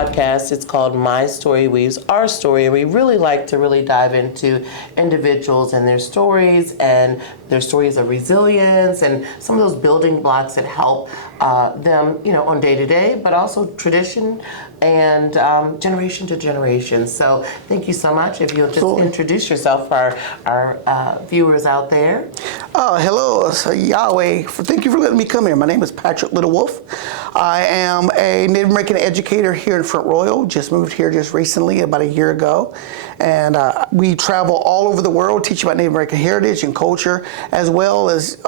podcast. It's called My Story Weaves Our Story, and we really like to really dive into individuals and their stories of resilience and some of those building blocks that help them, on day to day, but also tradition and generation to generation. So thank you so much. If you'll just introduce yourself for our viewers out there. Hello, Yahweh. Thank you for letting me come here. My name is Patrick Littlewolf. I am a Native American educator here in Front Royal. Just moved here just recently, about a year ago. And we travel all over the world, teach about Native American heritage and culture, as well as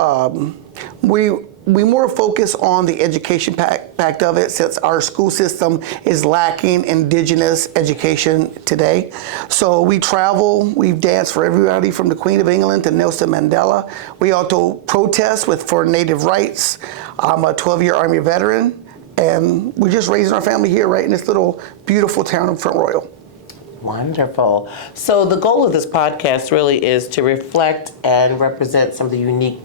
we more focus on the education aspect of it, since our school system is lacking indigenous education today. So we travel, we've danced for everybody from the Queen of England to Nelson Mandela. We also protest for Native rights. I'm a 12-year Army veteran, and we're just raising our family here right in this little beautiful town of Front Royal. Wonderful. So the goal of this podcast really is to reflect and represent some of the unique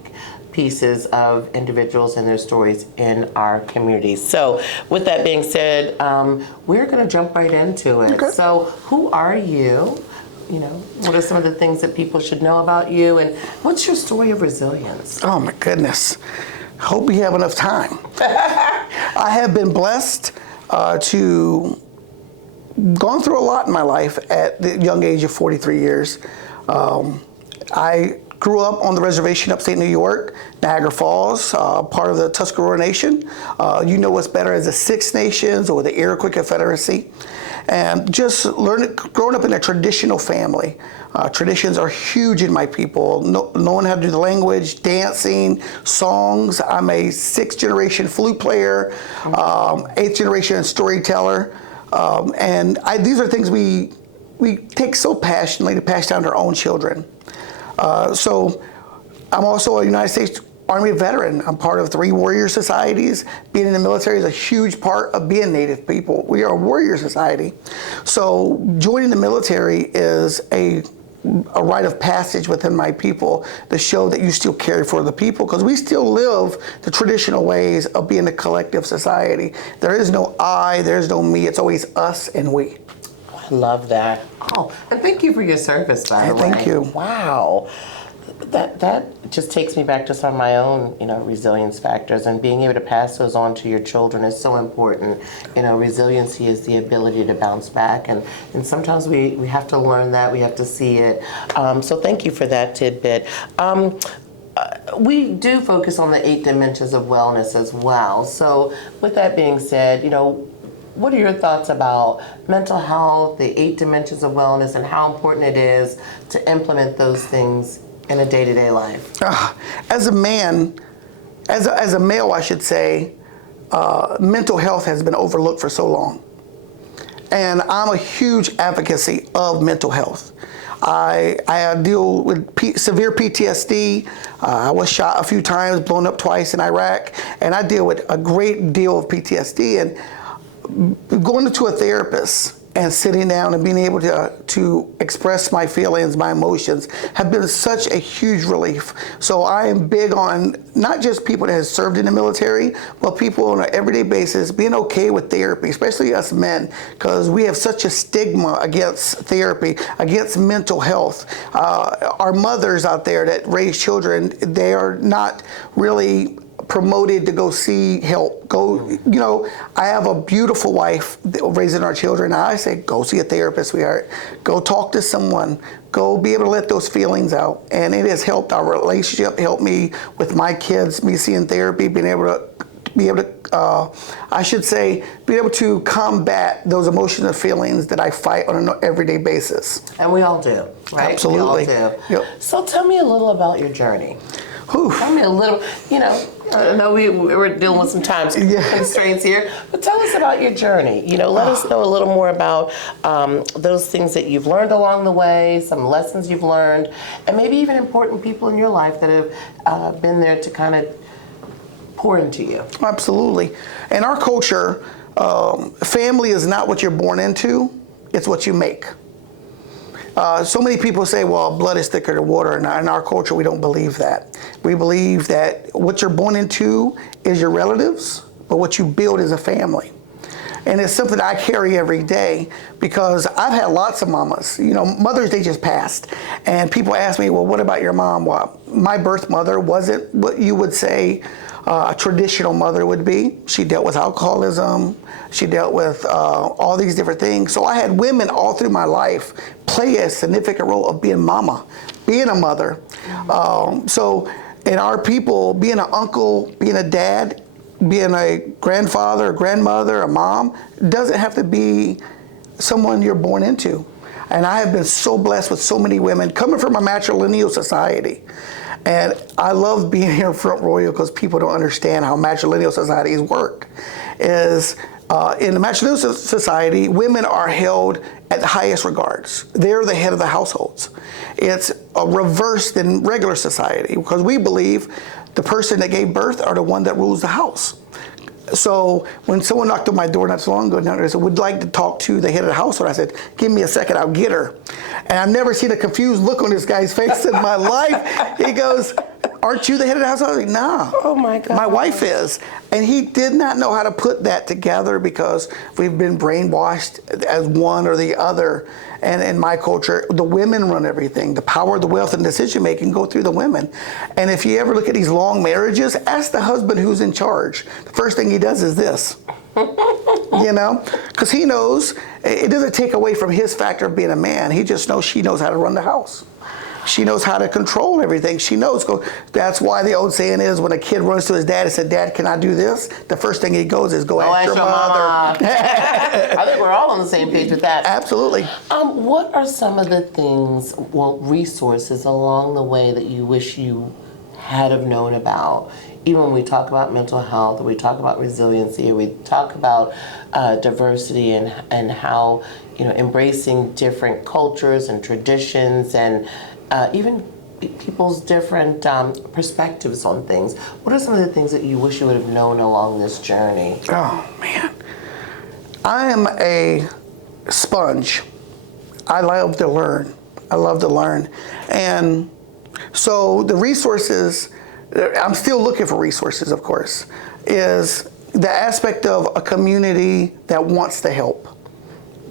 pieces of individuals and their stories in our communities. So with that being said, we're going to jump right into it. Okay. So who are you? What are some of the things that people should know about you, and what's your story of resilience? Oh my goodness. Hope we have enough time. I have been blessed to gone through a lot in my life at the young age of 43 years. I grew up on the reservation upstate New York, Niagara Falls, part of the Tuscarora Nation. You know what's better as the Six Nations or the Iroquois Confederacy. And just growing up in a traditional family. Traditions are huge in my people. Knowing how to do the language, dancing, songs. I'm a 6th generation flute player, 8th generation storyteller. These are things we take so passionately to pass down to our own children. So I'm also a United States Army veteran. I'm part of 3 warrior societies. Being in the military is a huge part of being Native people. We are a warrior society. So joining the military is a rite of passage within my people to show that you still care for the people, because we still live the traditional ways of being a collective society. There is no I, there's no me, it's always us and we. I love that. Oh, and thank you for your service, by the way. Thank you. Wow. That just takes me back to some of my own, resilience factors, and being able to pass those on to your children is so important. Resiliency is the ability to bounce back, and sometimes we have to learn that, we have to see it. So thank you for that tidbit. We do focus on the 8 dimensions of wellness as well. So with that being said, what are your thoughts about mental health, the 8 dimensions of wellness, and how important it is to implement those things in a day-to-day life? As a man, as a male, I should say, mental health has been overlooked for so long. And I'm a huge advocacy of mental health. I deal with severe PTSD. I was shot a few times, blown up twice in Iraq, and I deal with a great deal of PTSD. And going to a therapist and sitting down and being able to express my feelings, my emotions, have been such a huge relief. So I am big on not just people that have served in the military, but people on an everyday basis being okay with therapy, especially us men, because we have such a stigma against therapy, against mental health. Our mothers out there that raise children, they are not really promoted to go see help. I have a beautiful wife raising our children. I say, go see a therapist, sweetheart. Go talk to someone. Go be able to let those feelings out. And it has helped our relationship, helped me with my kids, me seeing therapy, being able to, I should say, be able to combat those emotional feelings that I fight on an everyday basis. And we all do, right? Absolutely. We all do. Yep. So tell me a little about your journey. Tell me a little, I know we're dealing with some time constraints here, but tell us about your journey. Let us know a little more about those things that you've learned along the way, some lessons you've learned, and maybe even important people in your life that have been there to kind of pour into you. Absolutely. In our culture, family is not what you're born into, it's what you make. So many people say, well, blood is thicker than water. And in our culture, we don't believe that. We believe that what you're born into is your relatives, but what you build is a family. And it's something I carry every day because I've had lots of mamas. You know, Mother's Day just passed. And people ask me, well, what about your mom? Well, my birth mother wasn't what you would say a traditional mother would be. She dealt with alcoholism. She dealt with all these different things. So I had women all through my life play a significant role of being mama, being a mother. So in our people, being an uncle, being a dad, being a grandfather, a grandmother, a mom, doesn't have to be someone you're born into. And I have been so blessed with so many women coming from a matrilineal society. And I love being here in Front Royal because people don't understand how matrilineal societies work. In the matrilineal society, women are held at the highest regards. They're the head of the households. It's a reverse than regular society because we believe the person that gave birth are the one that rules the house. So when someone knocked on my door not so long ago, and said, would like to talk to the head of the household, I said, give me a second, I'll get her. And I've never seen a confused look on this guy's face in my life. He goes, aren't you the head of the household? I was like, no. Oh my God. My wife is. And he did not know how to put that together because we've been brainwashed as one or the other. And in my culture, the women run everything. The power, the wealth, and decision making go through the women. And if you ever look at these long marriages, ask the husband who's in charge. The first thing he does is this. You know, because he knows it doesn't take away from his factor of being a man. He just knows she knows how to run the house. She knows how to control everything. She knows. That's why the old saying is when a kid runs to his dad and said, Dad, can I do this? The first thing he goes is go ask your mother. I think we're all on the same page with that. Absolutely. What are some of the things, resources along the way that you wish you had have known about? Even when we talk about mental health, or we talk about resiliency, or we talk about diversity and how, embracing different cultures and traditions and even people's different perspectives on things. What are some of the things that you wish you would have known along this journey? Oh, man. I am a sponge. I love to learn. And so the resources, I'm still looking for resources, of course, is the aspect of a community that wants to help.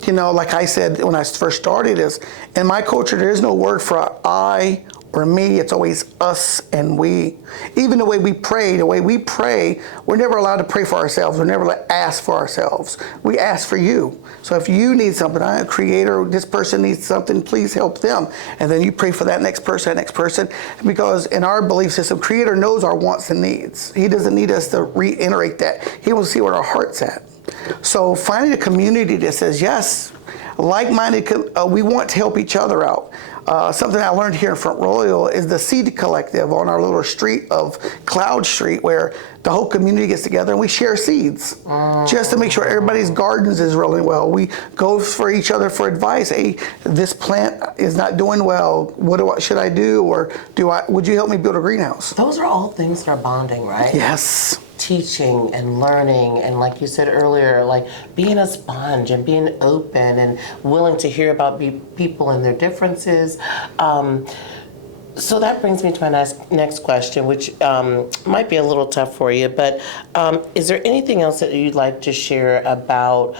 Like I said when I first started, is in my culture, there is no word for I or me. It's always us and we. Even the way we pray, we're never allowed to pray for ourselves. We're never allowed to ask for ourselves. We ask for you. So if you need something, I'm a creator, this person needs something, please help them. And then you pray for that next person. Because in our belief system, Creator knows our wants and needs. He doesn't need us to reiterate that. He wants to see where our heart's at. So finding a community that says, yes, like-minded, we want to help each other out. Something I learned here in Front Royal is the Seed Collective on our little street of Cloud Street, where the whole community gets together and we share seeds just to make sure everybody's gardens is rolling well. We go for each other for advice. Hey, this plant is not doing well. What should I do? Or would you help me build a greenhouse? Those are all things that are bonding, right? Yes. Teaching and learning, and like you said earlier, like being a sponge and being open and willing to hear about people and their differences. So that brings me to my next question, which might be a little tough for you, but is there anything else that you'd like to share about,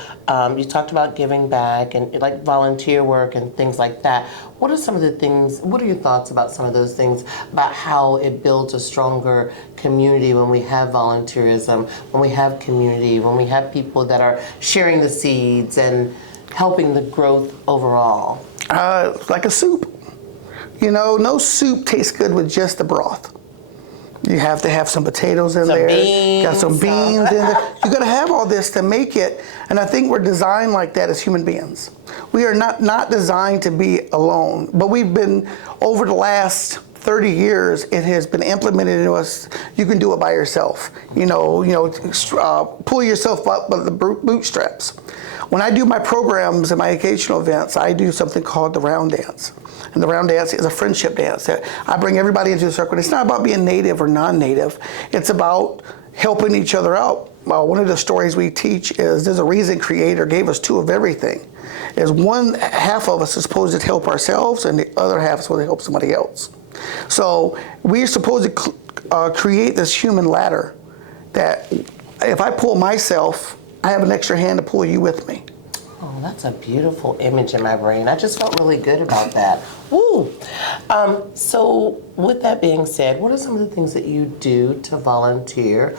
you talked about giving back and like volunteer work and things like that. What are some of the things, what are your thoughts about some of those things, about how it builds a stronger community when we have volunteerism, when we have community, when we have people that are sharing the seeds and helping the growth overall? Like a soup. No soup tastes good with just the broth. You have to have some potatoes in there. Beans, got some beans in there. You got to have all this to make it. And I think we're designed like that as human beings. We are not designed to be alone. But we've been, over the last 30 years, it has been implemented into us. You can do it by yourself. Pull yourself up by the bootstraps. When I do my programs and my educational events, I do something called the round dance. And the round dance is a friendship dance. I bring everybody into a circle. It's not about being native or non-native. It's about helping each other out. One of the stories we teach is there's a reason Creator gave us two of everything. Is one half of us is supposed to help ourselves, and the other half is supposed to help somebody else. So we're supposed to create this human ladder that if I pull myself I have an extra hand to pull you with me. Oh, that's a beautiful image in my brain. I just felt really good about that. Woo! So with that being said, what are some of the things that you do to volunteer,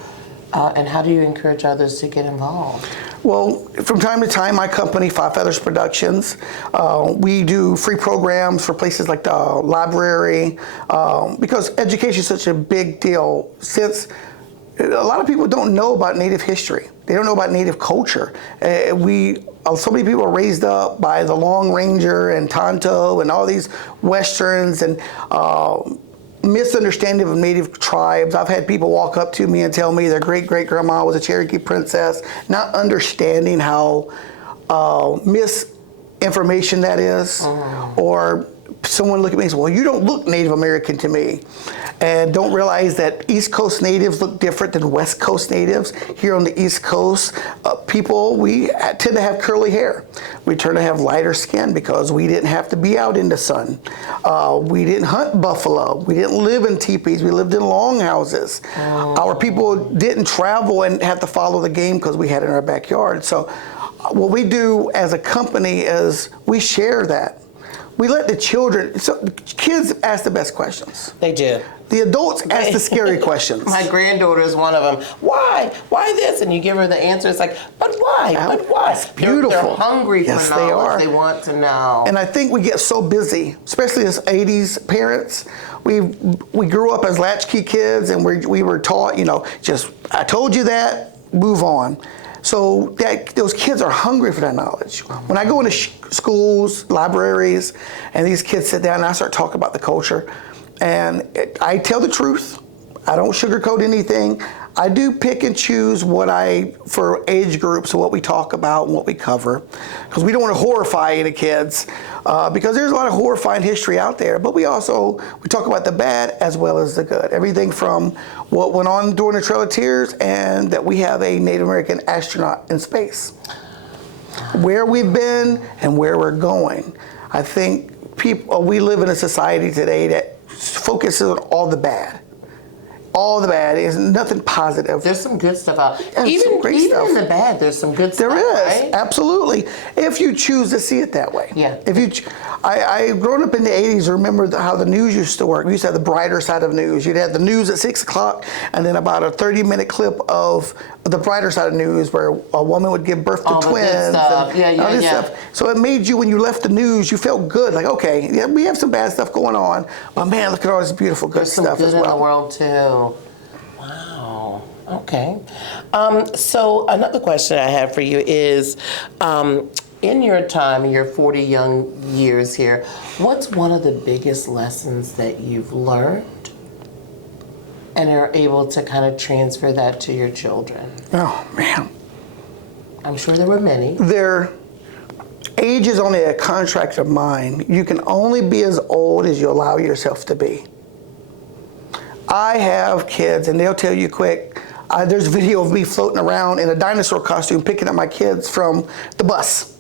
and how do you encourage others to get involved? Well, from time to time, my company, Five Feathers Productions, we do free programs for places like the library, because education is such a big deal. Since a lot of people don't know about Native history, they don't know about Native culture. So many people are raised up by the Long Ranger and Tonto and all these Westerns and misunderstanding of Native tribes. I've had people walk up to me and tell me their great-great-grandma was a Cherokee princess, not understanding how misinformation that is. Or someone look at me and say, well, you don't look Native American to me. And don't realize that East Coast natives look different than West Coast natives. Here on the East Coast, we tend to have curly hair. We tend to have lighter skin because we didn't have to be out in the sun. We didn't hunt buffalo. We didn't live in teepees. We lived in longhouses. Our people didn't travel and have to follow the game because we had it in our backyard. So what we do as a company is we share that. We let the kids ask the best questions. They do. The adults ask the scary questions. My granddaughter is one of them. Why? Why this? And you give her the answer. It's like, but why? But why? It's beautiful. They're hungry for Yes, knowledge. they are. They want to know. And I think we get so busy, especially as 80s parents. We grew up as latchkey kids, and we were taught, just I told you that, move on. So those kids are hungry for that knowledge. When I go into schools, libraries, and these kids sit down and I start talking about the culture, and I tell the truth. I don't sugarcoat anything. I do pick and choose for age groups, what we talk about and what we cover, because we don't want to horrify any kids, because there's a lot of horrifying history out there, but we talk about the bad as well as the good. Everything from what went on during the Trail of Tears and that we have a Native American astronaut in space. Where we've been and where we're going. I think we live in a society today that focuses on all the bad. All the bad. There's nothing positive. There's some good stuff out. There's some great stuff. Even in the bad, there's some good stuff. There is, right? absolutely. If you choose to see it that way. Yeah. I grown up in the 80s, remember how the news used to work. We used to have the brighter side of news. You'd have the news at 6 o'clock and then about a 30-minute clip of the brighter side of news where a woman would give birth to All twins. The good stuff. And all this stuff. So it made you, when you left the news, you felt good. Like, okay, yeah, we have some bad stuff going on, but man, look at all this beautiful good stuff There's as some good well. in the world too. Wow. Okay. So another question I have for you is, in your time, in your 40 young years here, what's one of the biggest lessons that you've learned and are able to kind of transfer that to your children? Oh, man. I'm sure there were many. Age is only a contract of mine. You can only be as old as you allow yourself to be. I have kids, and they'll tell you quick. There's video of me floating around in a dinosaur costume, picking up my kids from the bus.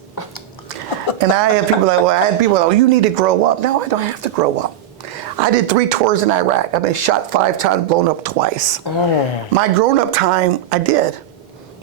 And I had people like, you need to grow up. No, I don't have to grow up. I did 3 tours in Iraq. I've been shot 5 times, blown up twice. My grown-up time, I did.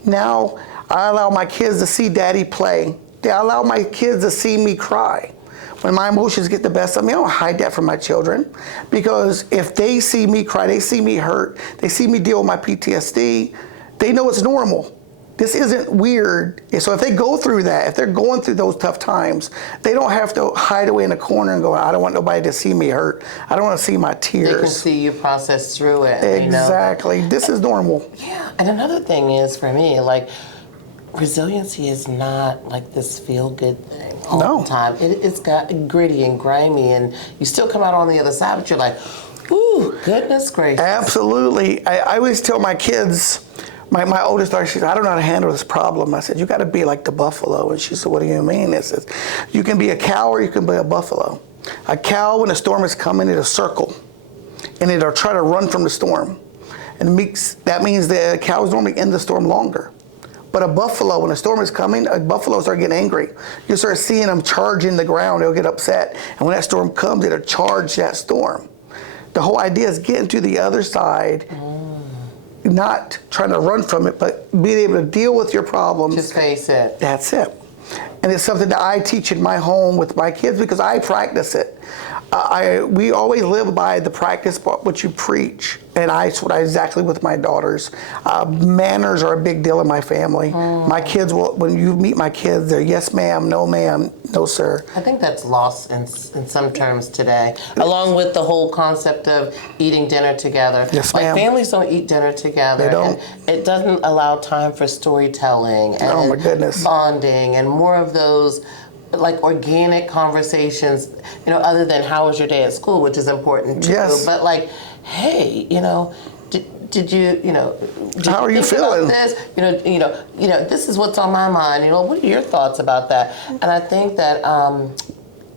Now, I allow my kids to see daddy play. I allow my kids to see me cry. When my emotions get the best of me, I don't hide that from my children. Because if they see me cry, they see me hurt, they see me deal with my PTSD, they know it's normal. This isn't weird. So if they go through that, if they're going through those tough times, they don't have to hide away in a corner and go, I don't want nobody to see me hurt. I don't want to see my tears. They can see you process through it. Exactly. This is normal. Yeah. And another thing is, for me, like, resiliency is not like this feel-good thing all the time. It's got gritty and grimy, and you still come out on the other side, but you're like, ooh, goodness gracious. Absolutely. I always tell my kids, my oldest daughter, she said, I don't know how to handle this problem. I said, you got to be like the buffalo. And she said, what do you mean? I said, you can be a cow or you can be a buffalo. A cow, when a storm is coming, it'll circle, and it'll try to run from the storm. And that means the cow is normally in the storm longer. But a buffalo, when a storm is coming, buffaloes are getting angry. You start seeing them charging the ground, they'll get upset. And when that storm comes, it'll charge that storm. The whole idea is getting to the other side not trying to run from it, but being able to deal with your problems. Just face it. That's it. And it's something that I teach in my home with my kids because I practice it. We always live by the practice what you preach, and that's what I exactly with my daughters. Manners are a big deal in my family. My kids will, when you meet my kids, they're yes ma'am, no sir. I think that's lost in some terms today, along with the whole concept of eating dinner together. Yes, like ma'am. families don't eat dinner together. They don't. And it doesn't allow time for storytelling and Oh, my goodness. bonding and more of those like organic conversations, other than how was your day at school, which is important too. Yes. But like, hey, did you, did How are you think about feeling? this? This is what's on my mind. What are your thoughts about that? And I think that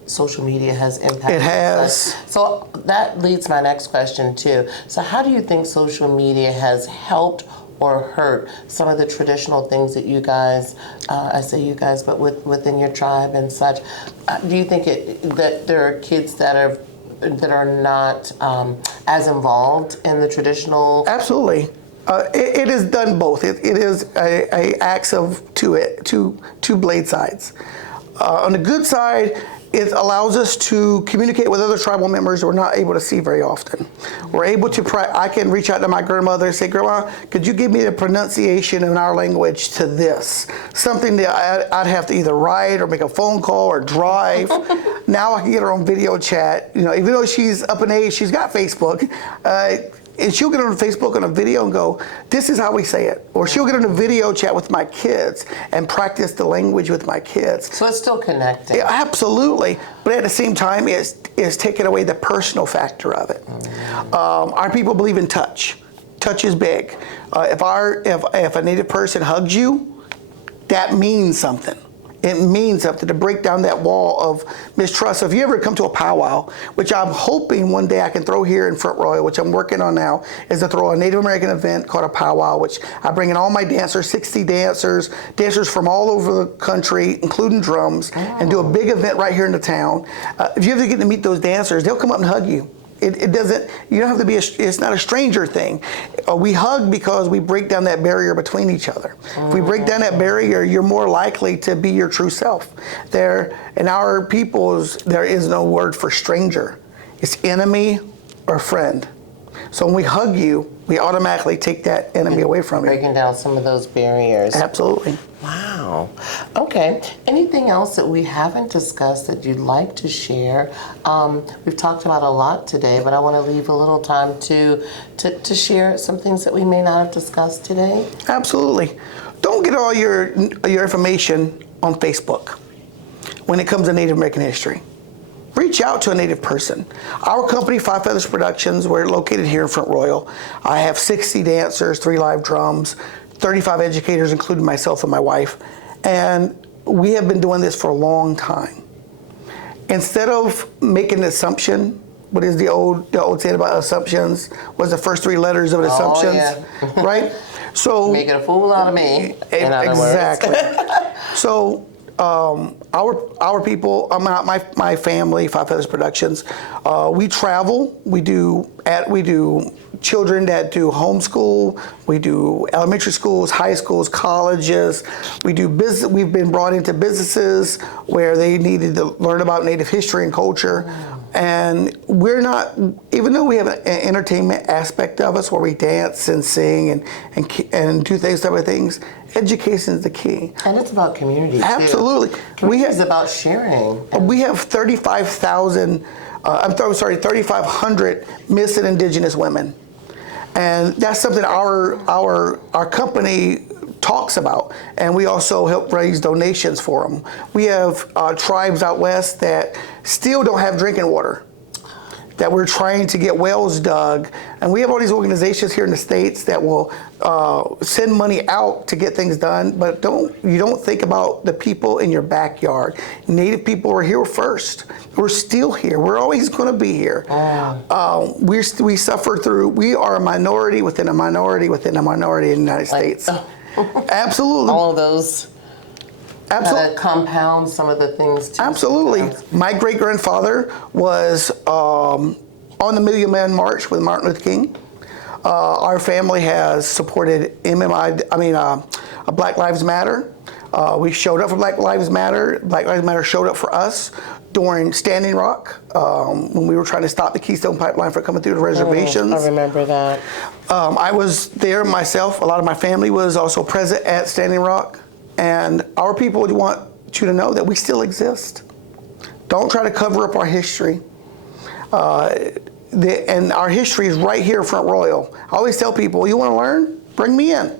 social media has impacted It has. us. So that leads my next question too. So how do you think social media has helped or hurt some of the traditional things that you guys, I say you guys, but within your tribe and such? Do you think that there are kids that are not as involved in the traditional? Absolutely. It is done both. It is a axe of two blade sides. On the good side, it allows us to communicate with other tribal members we're not able to see very often. We're able to, I can reach out to my grandmother and say, Grandma, could you give me the pronunciation in our language to this? Something that I'd have to either write or make a phone call or drive. Now I can get her on video chat. Even though she's up in age, she's got Facebook. And she'll get on Facebook on a video and go, this is how we say it. Or she'll get on a video chat with my kids and practice the language with my kids. So it's still connected. Yeah, absolutely. But at the same time, it's taking away the personal factor of it. Our people believe in touch. Touch is big. If a Native person hugs you, that means something. It means something to break down that wall of mistrust. So if you ever come to a powwow, which I'm hoping one day I can throw here in Front Royal, which I'm working on now, is to throw a Native American event called a powwow, which I bring in all my dancers, 60 dancers from all over the country, including drums, and do a big event right here in the town. If you ever get to meet those dancers, they'll come up and hug you. It doesn't, you don't have to be, it's not a stranger thing. We hug because we break down that barrier between each other. If we break down that barrier, you're more likely to be your true self. In our peoples, there is no word for stranger. It's enemy or friend. So when we hug you, we automatically take that enemy away from you. Breaking down some of those barriers. Absolutely. Wow. Okay. Anything else that we haven't discussed that you'd like to share? We've talked about a lot today, but I want to leave a little time to share some things that we may not have discussed today. Absolutely. Don't get all your information on Facebook when it comes to Native American history. Reach out to a Native person. Our company, Five Feathers Productions, we're located here in Front Royal. I have 60 dancers, 3 live drums, 35 educators, including myself and my wife. And we have been doing this for a long time. Instead of making an assumption, what is the old saying about assumptions? Was the first 3 letters of assumptions, yeah. right? So Making a fool out of me, in other exactly. words. So our people, my family, Five Feathers Productions, we travel. We do children that do homeschool. We do elementary schools, high schools, colleges. We do business. We've been brought into businesses where they needed to learn about Native history and culture. And we're not, even though we have an entertainment aspect of us where we dance and sing and do those type of things, education is the key. And it's about community, too. Absolutely. Community is about sharing. We have 3,500 missing Indigenous women. And that's something our company talks about, and we also help raise donations for them. We have tribes out west that still don't have drinking water, that we're trying to get wells dug, and we have all these organizations here in the States that will send money out to get things done, but you don't think about the people in your backyard. Native people are here first. We're still here. We're always going to be here. We suffer through, we are a minority within a minority within a minority in the United States. Absolutely. All of those compound some of the things too. Absolutely. Sometimes. My great-grandfather was on the Million Man March with Martin Luther King. Our family has supported Black Lives Matter. We showed up for Black Lives Matter. Black Lives Matter showed up for us during Standing Rock when we were trying to stop the Keystone Pipeline from coming through the reservations. I remember that. I was there myself. A lot of my family was also present at Standing Rock. And our people would want you to know that we still exist. Don't try to cover up our history. And our history is right here, Front Royal. I always tell people, you want to learn? Bring me in.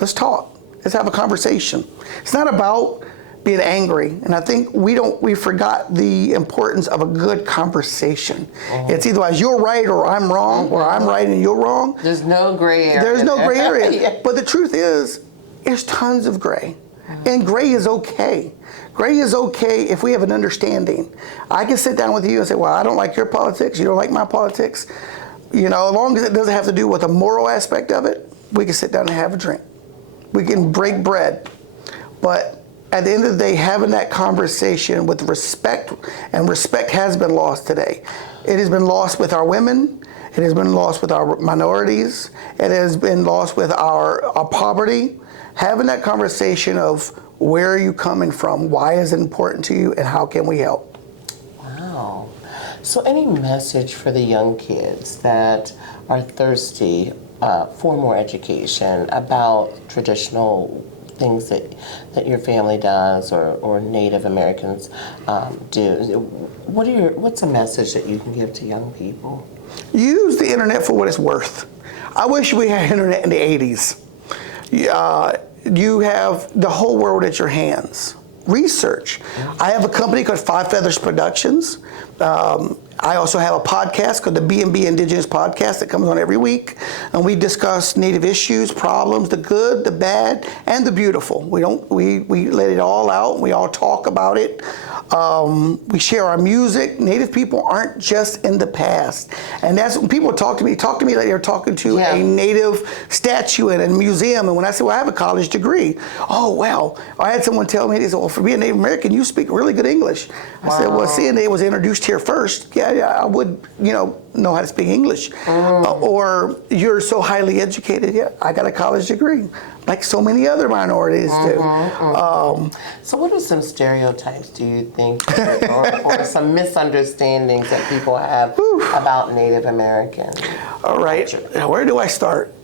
Let's talk. Let's have a conversation. It's not about being angry. And I think we forgot the importance of a good conversation. It's either as you're right or I'm wrong, or I'm right and you're wrong. There's no gray area. There's no gray area. Yeah. But the truth is, there's tons of gray. And gray is okay. Gray is okay if we have an understanding. I can sit down with you and say, well, I don't like your politics, you don't like my politics. You know, as long as it doesn't have to do with the moral aspect of it, we can sit down and have a drink. We can break bread. But at the end of the day, having that conversation with respect, and respect has been lost today. It has been lost with our women. It has been lost with our minorities. It has been lost with our poverty. Having that conversation of where are you coming from, why is it important to you, and how can we help? Wow. So any message for the young kids that are thirsty for more education about traditional things that your family does or Native Americans do? What's a message that you can give to young people? Use the internet for what it's worth. I wish we had internet in the 80s. You have the whole world at your hands. Research. I have a company called Five Feathers Productions. I also have a podcast called the B&B Indigenous Podcast that comes on every week, and we discuss Native issues, problems, the good, the bad, and the beautiful. We let it all out. We all talk about it. We share our music. Native people aren't just in the past, and that's when people talk to me like they're talking to a Native statue in a museum. And when I say, well, I have a college degree, oh well. I had someone tell me, they said, well, for being Native American, you speak really good English. I said, well, seeing they was introduced here first, yeah, I would, know how to speak English. Or you're so highly educated, yeah, I got a college degree, like so many other minorities do. So what are some stereotypes, do you think, or some misunderstandings that people have about Native Americans? All right, where do I start?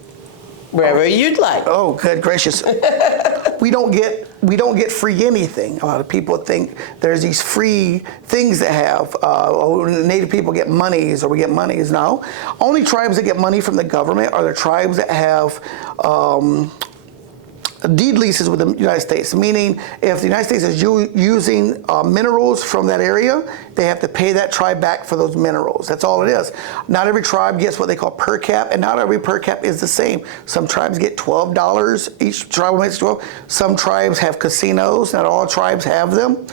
Wherever you'd like. Oh, good gracious. We don't get free anything. A lot of people think there's these free things that have, Native people get monies or we get monies. No, only tribes that get money from the government are the tribes that have deed leases with the United States, meaning if the United States is using minerals from that area, they have to pay that tribe back for those minerals. That's all it is. Not every tribe gets what they call per cap, and not every per cap is the same. Some tribes get $12, each tribe makes 12. Some tribes have casinos, not all tribes have them.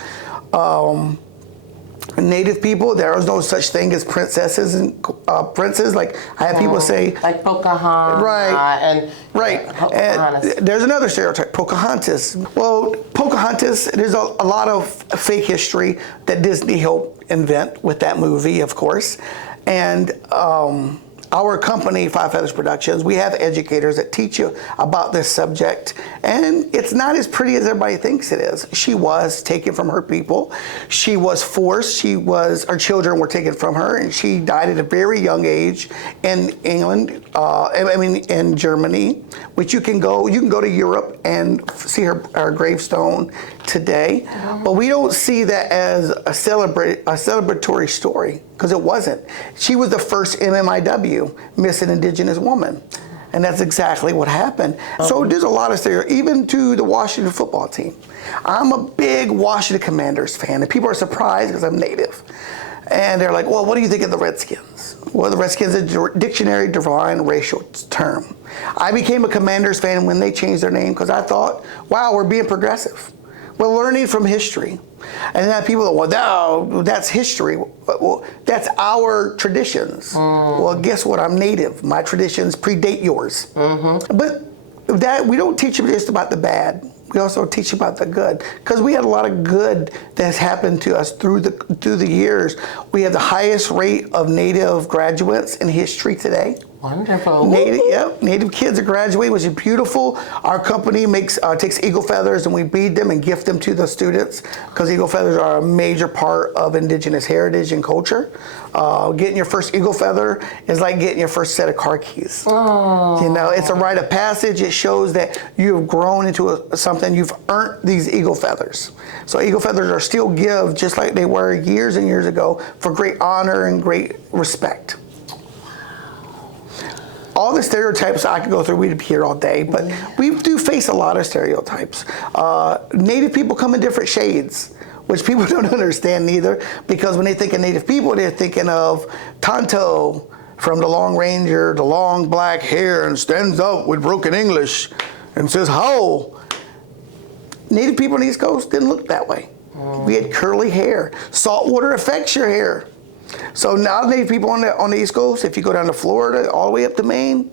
Native people, there is no such thing as princesses and princes. Like I have people say, like Pocahontas, right? Pocahontas. And there's another stereotype, Pocahontas. Well, Pocahontas, there's a lot of fake history that Disney helped invent with that movie, of course, and. Our company, Five Feathers Productions, we have educators that teach you about this subject, and it's not as pretty as everybody thinks it is. She was taken from her people. She was forced. Her children were taken from her, and she died at a very young age in England, in Germany, which you can go to Europe and see her gravestone today. But we don't see that as a celebratory story, because it wasn't. She was the first MMIW, Miss Indigenous Woman. And that's exactly what happened. So there's a lot of stereotypes, even to the Washington football team. I'm a big Washington Commanders fan, and people are surprised because I'm Native. And they're like, well, what do you think of the Redskins? Well, the Redskins is a dictionary divine racial term. I became a Commanders fan when they changed their name because I thought, wow, we're being progressive. We're learning from history. And then people go, well, no, that's history. Well, that's our traditions. Well, guess what? I'm Native. My traditions predate yours. But that we don't teach them just about the bad. We also teach about the good, because we had a lot of good that's happened to us through the years. We have the highest rate of Native graduates in history today. Wonderful. Native kids are graduating, which is beautiful. Our company takes eagle feathers and we bead them and gift them to the students because eagle feathers are a major part of indigenous heritage and culture. Getting your first eagle feather is like getting your first set of car keys. Oh. You know, it's a rite of passage. It shows that you have grown into something. You've earned these eagle feathers. So eagle feathers are still given just like they were years and years ago for great honor and great respect. All the stereotypes I could go through, we'd be here all day, but we do face a lot of stereotypes. Native people come in different shades, which people don't understand neither, because when they think of Native people, they're thinking of Tonto from the Long Ranger, the long black hair, and stands up with broken English and says, "Ho!" Native people on the East Coast didn't look that way. We had curly hair. Salt water affects your hair. So now Native people on the East Coast, if you go down to Florida, all the way up to Maine,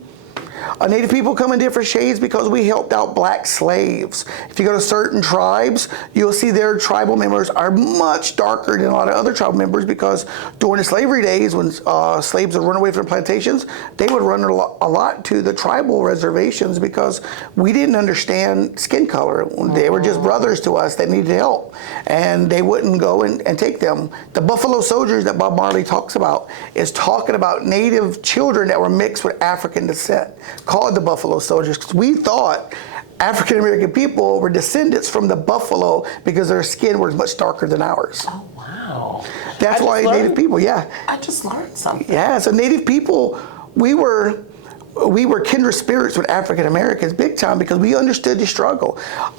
Native people come in different shades because we helped out black slaves. If you go to certain tribes, you'll see their tribal members are much darker than a lot of other tribal members because during the slavery days when slaves would run away from plantations, they would run a lot to the tribal reservations because we didn't understand skin color. They were just brothers to us that needed help, and they wouldn't go and take them. The Buffalo Soldiers that Bob Marley talks about is talking about Native children that were mixed with African descent, called the Buffalo Soldiers, because we thought African American people were descendants from the buffalo because their skin was much darker than ours. Oh, wow. That's why Native people, I just learned something. Yeah, so Native people, we were kindred spirits with African Americans big time because we understood the struggle.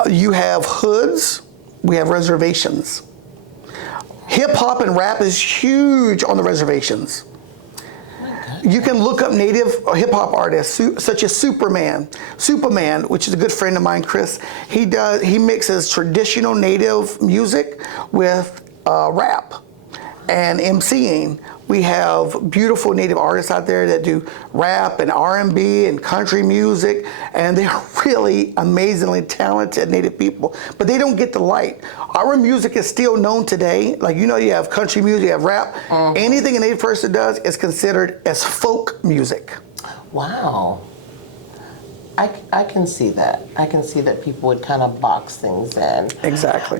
You have hoods, we have reservations. Hip hop and rap is huge on the reservations. You can look up Native hip hop artists such as Superman, which is a good friend of mine, Chris. He mixes traditional Native music with rap and MCing. We have beautiful Native artists out there that do rap and R&B and country music, and they're really amazingly talented Native people, but they don't get the light. Our music is still known today. Like, you have country music, you have rap. Anything a Native person does is considered as folk music. Wow. I can see that. I can see that people would kind of box things in. Exactly.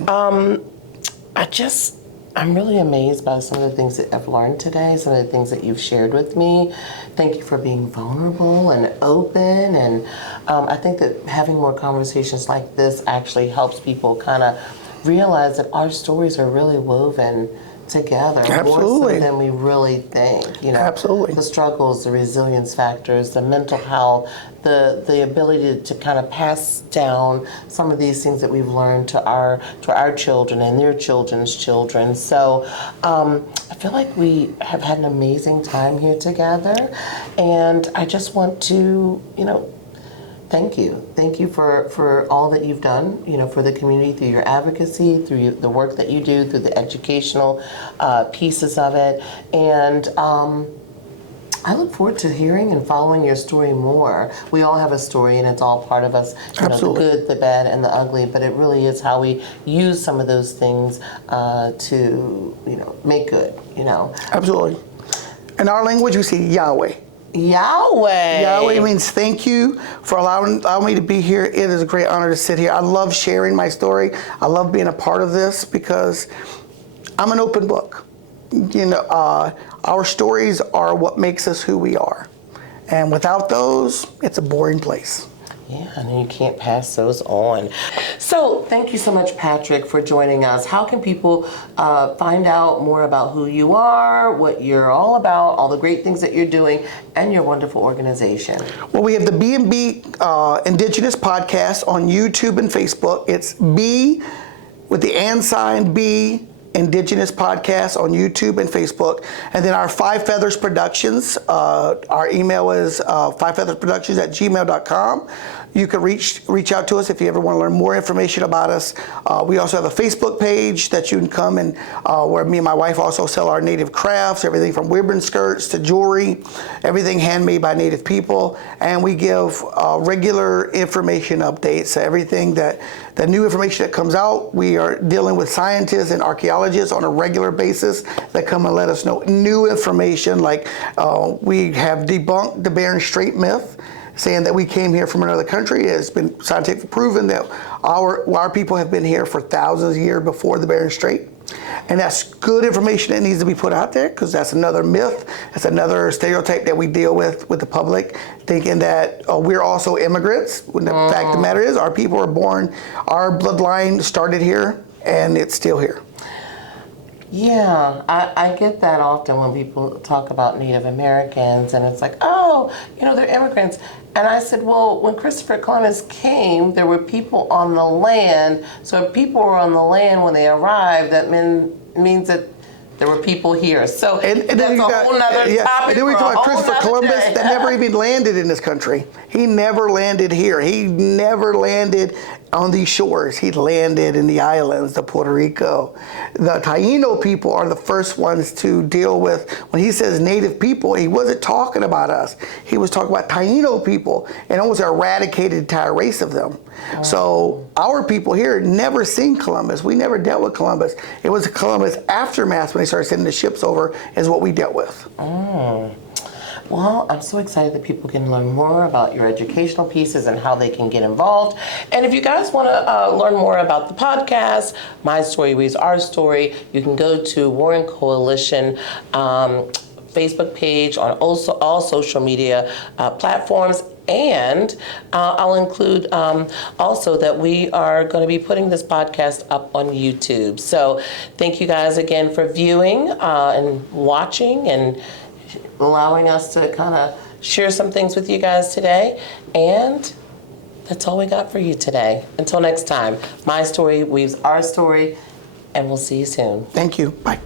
I'm really amazed by some of the things that I've learned today, some of the things that you've shared with me. Thank you for being vulnerable and open. And I think that having more conversations like this actually helps people kind of realize that our stories are really woven together. Absolutely. More so than we really think. Absolutely. The struggles, the resilience factors, the mental health, the ability to kind of pass down some of these things that we've learned to our children and their children's children. So I feel like we have had an amazing time here together, and I just want to, thank you. Thank you for all that you've done, for the community through your advocacy, through the work that you do, through the educational pieces of it. And I look forward to hearing and following your story more. We all have a story, and it's all part of us, the good, the bad, and the ugly, but it really is how we use some of those things to, make good, Absolutely. In our language, we say Yahweh. Yahweh. Yahweh means thank you for allowing me to be here. It is a great honor to sit here. I love sharing my story. I love being a part of this because I'm an open book. Our stories are what makes us who we are. And without those, it's a boring place. Yeah, and you can't pass those on. So thank you so much, Patrick, for joining us. How can people find out more about who you are, what you're all about, all the great things that you're doing, and your wonderful organization? Well, we have the B&B Indigenous Podcast on YouTube and Facebook. It's B with the and sign B Indigenous Podcast on YouTube and Facebook. And then our Five Feathers Productions, our email is fivefeathersproductions@gmail.com. You can reach out to us if you ever want to learn more information about us. We also have a Facebook page that you can come and where me and my wife also sell our native crafts, everything from ribbon skirts to jewelry, everything handmade by Native people. And we give regular information updates. So everything the new information that comes out, we are dealing with scientists and archaeologists genealogists on a regular basis that come and let us know new information. Like we have debunked the Bering Strait myth, saying that we came here from another country. It's been scientifically proven that our people have been here for thousands of years before the Bering Strait. And that's good information that needs to be put out there, because that's another myth. That's another stereotype that we deal with the public, thinking that we're also immigrants. When the fact of the matter is, our people were born, our bloodline started here, and it's still here. Yeah, I get that often when people talk about Native Americans, and it's like, oh, they're immigrants. And I said, well, when Christopher Columbus came, there were people on the land. So if people were on the land when they arrived, that means that there were people here. So and that's then a whole nother topic. And then we talk about Christopher Columbus day. that never even landed in this country. He never landed here. He never landed on these shores. He landed in the islands, the Puerto Rico. The Taino people are the first ones to deal with, when he says native people, he wasn't talking about us. He was talking about Taino people and almost eradicated the entire race of them. Oh. So our people here never seen Columbus. We never dealt with Columbus. It was Columbus aftermath when they started sending the ships over is what we dealt with. Well, I'm so excited that people can learn more about your educational pieces and how they can get involved. And if you guys want to learn more about the podcast, My Story Weaves Our Story, you can go to Warren Coalition Facebook page on also all social media platforms. And I'll include also that we are going to be putting this podcast up on YouTube. So thank you guys again for viewing and watching and allowing us to kind of share some things with you guys today. And that's all we got for you today. Until next time, My Story Weaves Our Story, and we'll see you soon. Thank you. Bye.